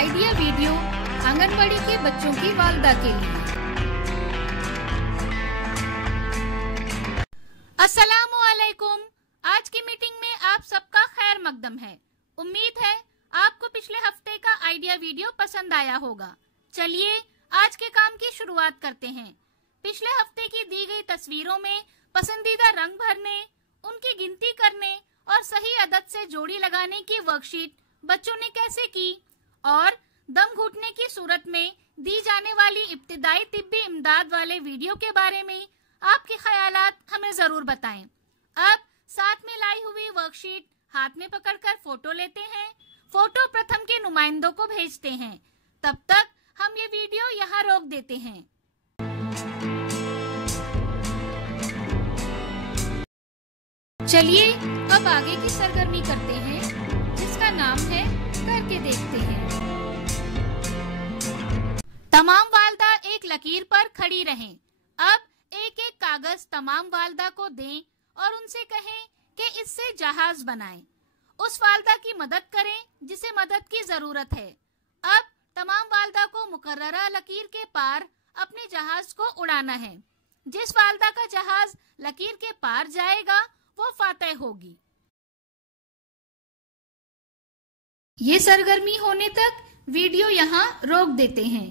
Idea video anganwadi के बच्चों की वालदा के लिए। अस्सलामु अलैकुम। आज की मीटिंग में आप सबका खैर मकदम है। उम्मीद है आपको पिछले हफ्ते का आइडिया वीडियो पसंद आया होगा। चलिए आज के काम की शुरुआत करते हैं। पिछले हफ्ते की दी गई तस्वीरों में पसंदीदा रंग भरने, उनकी गिनती करने और सही अदद से जोड़ी लगाने की वर्कशीट बच्चों ने कैसे की और दम घुटने की सूरत में दी जाने वाली इब्तिदाई तिब्बी इमदाद वाले वीडियो के बारे में आपके ख्यालात हमें जरूर बताएं। अब साथ में लाई हुई वर्कशीट हाथ में पकड़कर फोटो लेते हैं। फोटो प्रथम के नुमाइंदों को भेजते हैं। तब तक हम ये वीडियो यहाँ रोक देते हैं। चलिए अब आगे की सरगर्मी करते हैं, जिसका नाम है करके देखते हैं। तमाम वालदा एक लकीर पर खड़ी रहें। अब एक एक कागज तमाम वालदा को दें और उनसे कहें कि इससे जहाज बनाएं। उस वालदा की मदद करें जिसे मदद की जरूरत है। अब तमाम वालदा को मुकर्ररा लकीर के पार अपने जहाज को उड़ाना है। जिस वालदा का जहाज लकीर के पार जाएगा वो फातेह होगी। ये सरगर्मी होने तक वीडियो यहाँ रोक देते हैं।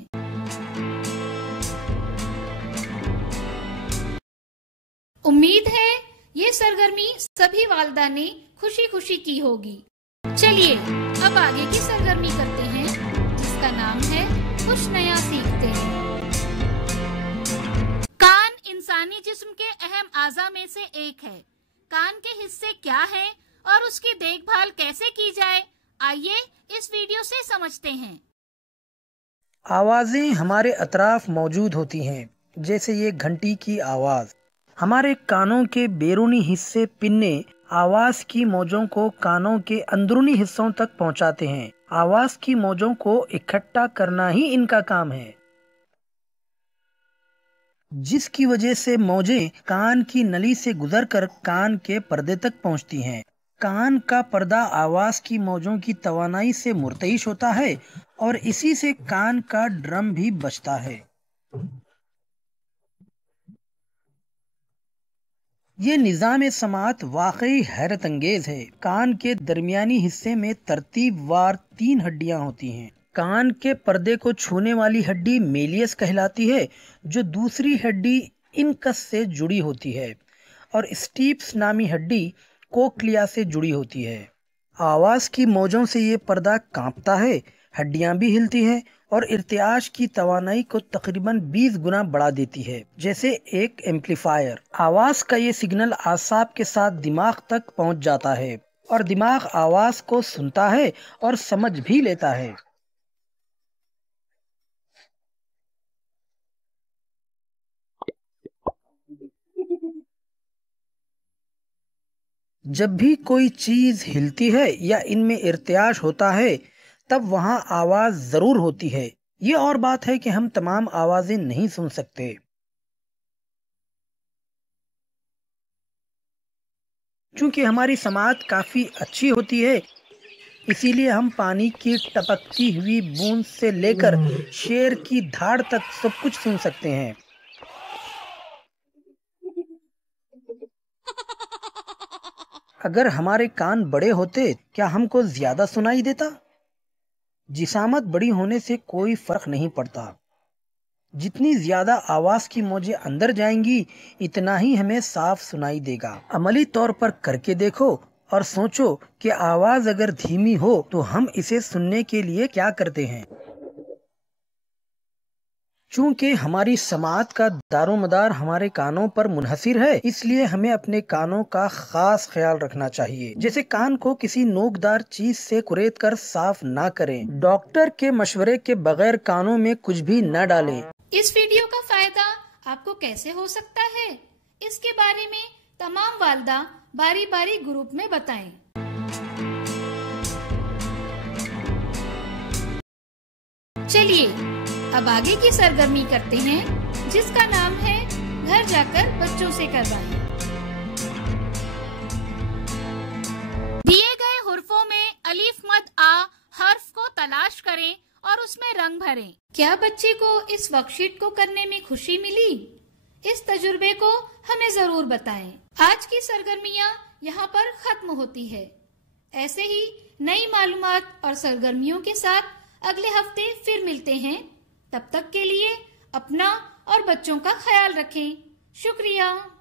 उम्मीद है ये सरगर्मी सभी वालदा ने खुशी खुशी की होगी। चलिए अब आगे की सरगर्मी करते हैं, जिसका नाम है कुछ नया सीखते हैं। कान इंसानी जिस्म के अहम आज़ा में से एक है। कान के हिस्से क्या हैं और उसकी देखभाल कैसे की जाए, आइए इस वीडियो से समझते हैं। आवाजें हमारे अतराफ मौजूद होती हैं, जैसे ये घंटी की आवाज। हमारे कानों के बैरूनी हिस्से पिन्ने आवाज की मौजों को कानों के अंदरूनी हिस्सों तक पहुंचाते हैं। आवाज की मौजों को इकट्ठा करना ही इनका काम है, जिसकी वजह से मौजें कान की नली से गुजरकर कान के पर्दे तक पहुंचती हैं। कान का पर्दा आवाज की मौजों की तवानाई से मुर्तइश होता है और इसी से कान का ड्रम भी बजता है। ये निज़ाम समात वाकई हैरत अंगेज है। कान के दरमियानी हिस्से में तरतीबवार 3 हड्डियां होती हैं। कान के पर्दे को छूने वाली हड्डी मेलियस कहलाती है, जो दूसरी हड्डी इनकस से जुड़ी होती है, और स्टीप्स नामी हड्डी कोक्लिया से जुड़ी होती है। आवाज की मौजों से ये पर्दा कांपता है, हड्डियां भी हिलती हैं और इर्तियाश की तवानाई को तकरीबन 20 गुना बढ़ा देती है, जैसे एक एम्पलीफायर। आवाज का ये सिग्नल आसाब के साथ दिमाग तक पहुंच जाता है और दिमाग आवाज को सुनता है और समझ भी लेता है। जब भी कोई चीज हिलती है या इनमें इर्तियाश होता है, तब वहां आवाज जरूर होती है। ये और बात है कि हम तमाम आवाजें नहीं सुन सकते। चूंकि हमारी समात काफी अच्छी होती है, इसीलिए हम पानी की टपकती हुई बूंद से लेकर शेर की धाड़ तक सब कुछ सुन सकते हैं। अगर हमारे कान बड़े होते, क्या हमको ज्यादा सुनाई देता? जिसामत बड़ी होने से कोई फर्क नहीं पड़ता। जितनी ज्यादा आवाज की मौजें अंदर जाएंगी, इतना ही हमें साफ सुनाई देगा। अमली तौर पर करके देखो और सोचो कि आवाज अगर धीमी हो तो हम इसे सुनने के लिए क्या करते हैं। चूंकि हमारी समात का दारोमदार हमारे कानों पर मुनहसिर है, इसलिए हमें अपने कानों का खास ख्याल रखना चाहिए। जैसे कान को किसी नोकदार चीज से कुरेद कर साफ ना करें। डॉक्टर के मशवरे के बगैर कानों में कुछ भी न डालें। इस वीडियो का फायदा आपको कैसे हो सकता है, इसके बारे में तमाम वालदा बारी बारी ग्रुप में बताएं। चलिए अब आगे की सरगर्मी करते हैं, जिसका नाम है घर जाकर बच्चों से करवाएं। दिए गए हुर्फों में अलीफ मद आ हर्फ को तलाश करें और उसमें रंग भरें। क्या बच्चे को इस वर्कशीट को करने में खुशी मिली? इस तजुर्बे को हमें जरूर बताएं। आज की सरगर्मियां यहाँ पर खत्म होती है। ऐसे ही नई मालूमात और सरगर्मियों के साथ अगले हफ्ते फिर मिलते हैं। तब तक के लिए अपना और बच्चों का ख्याल रखें। शुक्रिया।